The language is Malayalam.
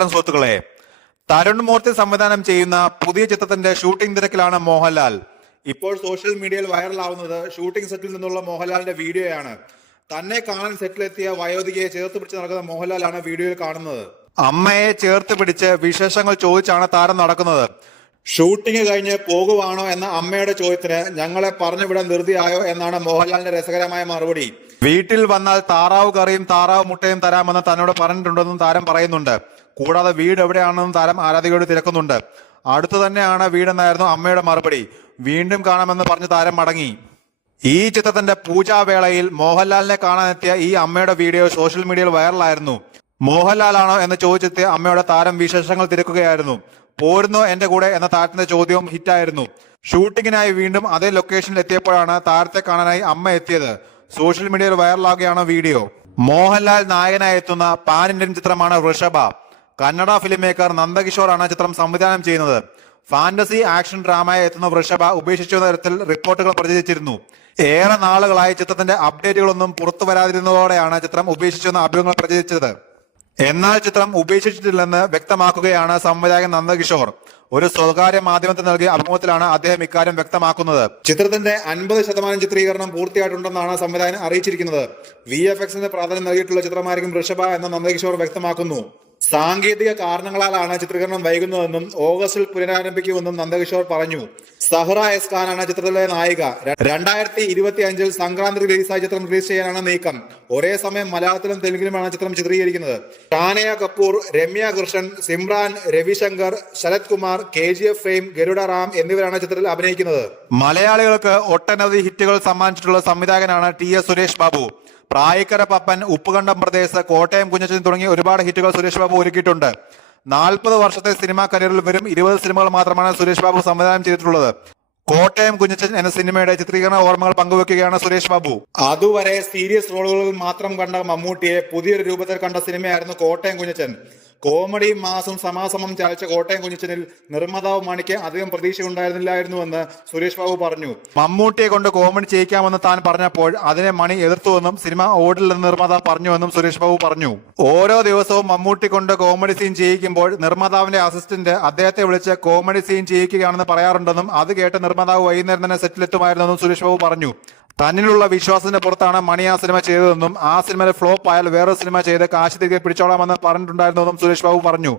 നമസ്കാരം സുഹൃത്തുക്കളെ. തരുൺ മൂർത്തി സംവിധാനം ചെയ്യുന്ന പുതിയ ചിത്രത്തിന്റെ ഷൂട്ടിംഗ് തിരക്കിലാണ് മോഹൻലാൽ. ഇപ്പോൾ സോഷ്യൽ മീഡിയയിൽ വൈറലാവുന്നത് ഷൂട്ടിംഗ് സെറ്റിൽ നിന്നുള്ള മോഹൻലാലിന്റെ വീഡിയോയാണ്. തന്നെ കാണാൻ സെറ്റിലെത്തിയ വയോധികയെ ചേർത്ത് പിടിച്ച് നടക്കുന്ന മോഹൻലാലാണ് വീഡിയോയിൽ കാണുന്നത്. അമ്മയെ ചേർത്ത് പിടിച്ച് വിശേഷങ്ങൾ ചോദിച്ചാണ് താരം നടക്കുന്നത്. ഷൂട്ടിംഗ് കഴിഞ്ഞ് പോകുവാണോ എന്ന അമ്മയുടെ ചോദ്യത്തിന് ഞങ്ങളെ പറഞ്ഞുവിടാൻ ധൃതിയായോ എന്നാണ് മോഹൻലാലിന്റെ രസകരമായ മറുപടി. വീട്ടിൽ വന്നാൽ താറാവ് കറിയും താറാവ് മുട്ടയും തരാമെന്ന് തന്നോട് പറഞ്ഞിട്ടുണ്ടെന്നും താരം പറയുന്നുണ്ട്. കൂടാതെ വീട് എവിടെയാണെന്നും താരം ആരാധികയോട് തിരക്കുന്നുണ്ട്. അടുത്തു തന്നെയാണ് വീടെന്നായിരുന്നു അമ്മയുടെ മറുപടി. വീണ്ടും കാണാമെന്ന് പറഞ്ഞ് താരം മടങ്ങി. ഈ ചിത്രത്തിന്റെ പൂജാവേളയിൽ മോഹൻലാലിനെ കാണാനെത്തിയ ഈ അമ്മയുടെ വീഡിയോ സോഷ്യൽ മീഡിയയിൽ വൈറലായിരുന്നു. മോഹൻലാലാണോ എന്ന് ചോദിച്ചെത്തിയ അമ്മയുടെ താരം വിശേഷങ്ങൾ തിരക്കുകയായിരുന്നു. പോരുന്നോ എന്റെ കൂടെ എന്ന താരത്തിന്റെ ചോദ്യവും ഹിറ്റായിരുന്നു. ഷൂട്ടിങ്ങിനായി വീണ്ടും അതേ ലൊക്കേഷനിൽ എത്തിയപ്പോഴാണ് താരത്തെ കാണാനായി അമ്മ എത്തിയത്. സോഷ്യൽ മീഡിയയിൽ വൈറലാകുകയാണ് വീഡിയോ. മോഹൻലാൽ നായകനായി എത്തുന്ന പാൻ ഇന്ത്യൻ ചിത്രമാണ് വൃഷഭ. കന്നഡ ഫിലിം മേക്കർ നന്ദകിഷോറാണ് ചിത്രം സംവിധാനം ചെയ്യുന്നത്. ഫാന്റസി ആക്ഷൻ ഡ്രാമയായി എത്തുന്ന വൃഷഭ ഉപേക്ഷിച്ച തരത്തിൽ റിപ്പോർട്ടുകൾ പ്രചരിച്ചിരുന്നു. ഏറെ നാളുകളായി ചിത്രത്തിന്റെ അപ്ഡേറ്റുകളൊന്നും പുറത്തു വരാതിരുന്നതോടെയാണ് ചിത്രം ഉപേക്ഷിച്ചെന്ന അഭ്യൂഹങ്ങൾ പ്രചരിച്ചത്. എന്നാൽ ചിത്രം ഉപേക്ഷിച്ചിട്ടില്ലെന്ന് വ്യക്തമാക്കുകയാണ് സംവിധായകൻ നന്ദകിഷോർ. ഒരു സ്വകാര്യ മാധ്യമത്തിന് നൽകിയ അഭിമുഖത്തിലാണ് അദ്ദേഹം ഇക്കാര്യം വ്യക്തമാക്കുന്നത്. ചിത്രത്തിന്റെ 50% ചിത്രീകരണം പൂർത്തിയായിട്ടുണ്ടെന്നാണ് സംവിധായകൻ അറിയിച്ചിരിക്കുന്നത്. VFX പ്രാധാന്യം നൽകിയിട്ടുള്ള ചിത്രമായിരിക്കും വൃഷഭ എന്ന് നന്ദകിഷോർ വ്യക്തമാക്കുന്നു. സാങ്കേതിക കാരണങ്ങളാലാണ് ചിത്രീകരണം വൈകുന്നതെന്നും ഓഗസ്റ്റിൽ പുനരാരംഭിക്കുമെന്നും നന്ദകിഷോർ പറഞ്ഞു. സഹ്റ എസ് ഖാനാണ് ചിത്രത്തിലെ നായിക. 2025 സംക്രാന്തി റിലീസായ ചിത്രം റിലീസ് ചെയ്യാനാണ് നീക്കം. ഒരേ സമയം മലയാളത്തിലും തെലുങ്കിലുമാണ് ചിത്രം ചിത്രീകരിക്കുന്നത്. ഷാനിയ കപൂർ, രമ്യ കൃഷ്ണൻ, സിമ്രാൻ, രവിശങ്കർ, ശരത് കുമാർ, KGF ഫെയിം, ഗരുഡ റാം എന്നിവരാണ് ചിത്രത്തിൽ അഭിനയിക്കുന്നത്. മലയാളികൾക്ക് ഒട്ടനവധി ഹിറ്റുകൾ സമ്മാനിച്ചിട്ടുള്ള സംവിധായകനാണ് TS സുരേഷ് ബാബു. പ്രായിക്കര പപ്പൻ, ഉപ്പുകണ്ടം പ്രദേശ്, കോട്ടയം കുഞ്ഞച്ചൻ തുടങ്ങി ഒരുപാട് ഹിറ്റുകൾ സുരേഷ് ബാബു ഒരുക്കിയിട്ടുണ്ട്. 40 വർഷത്തെ സിനിമാ കരിയറിൽ വെറും 20 സിനിമകൾ മാത്രമാണ് സുരേഷ് ബാബു സംവിധാനം ചെയ്തിട്ടുള്ളത്. കോട്ടയം കുഞ്ഞച്ചൻ എന്ന സിനിമയുടെ ചിത്രീകരണ ഓർമ്മകൾ പങ്കുവെക്കുകയാണ് സുരേഷ് ബാബു. അതുവരെ സീരിയസ് റോളുകളിൽ മാത്രം കണ്ട മമ്മൂട്ടിയെ പുതിയൊരു രൂപത്തിൽ കണ്ട സിനിമയായിരുന്നു കോട്ടയം കുഞ്ഞച്ചൻ. കോമഡിയും മാസും സമാസമം ചാലിച്ച കോട്ടയം കുഞ്ഞച്ചനിൽ നിർമ്മാതാവ് മണിക്ക് അധികം പ്രതീക്ഷ ഉണ്ടായിരുന്നില്ലായിരുന്നുവെന്ന് സുരേഷ് ബാബു പറഞ്ഞു. മമ്മൂട്ടിയെ കൊണ്ട് കോമഡി ചെയ്യിക്കാമെന്ന് താൻ പറഞ്ഞപ്പോൾ അതിനെ മണി എതിർത്തുവെന്നും സിനിമ ഓടില്ലെന്ന് നിർമ്മാതാവ് പറഞ്ഞുവെന്നും സുരേഷ് ബാബു പറഞ്ഞു. ഓരോ ദിവസവും മമ്മൂട്ടി കൊണ്ട് കോമഡി സീൻ ചെയ്യിക്കുമ്പോൾ നിർമ്മാതാവിന്റെ അസിസ്റ്റന്റ് അദ്ദേഹത്തെ വിളിച്ച് കോമഡി സീൻ ചെയ്യിക്കുകയാണെന്ന് പറയാറുണ്ടെന്നും അത് കേട്ട് നിർമ്മാതാവ് വൈകുന്നേരം തന്നെ സെറ്റിലെത്തുമായിരുന്നെന്നും സുരേഷ് ബാബു പറഞ്ഞു. തന്നിലുള്ള വിശ്വാസത്തിന്റെ പുറത്താണ് മണി ആ സിനിമ ചെയ്തതെന്നും ആ സിനിമയിൽ ഫ്ലോപ്പ് ആയാൽ വേറൊരു സിനിമ ചെയ്ത് കാശ് തിരികെ പിടിച്ചോളാമെന്ന് പറഞ്ഞിട്ടുണ്ടായിരുന്നെന്നും സുരേഷ് ബാബു പറഞ്ഞു.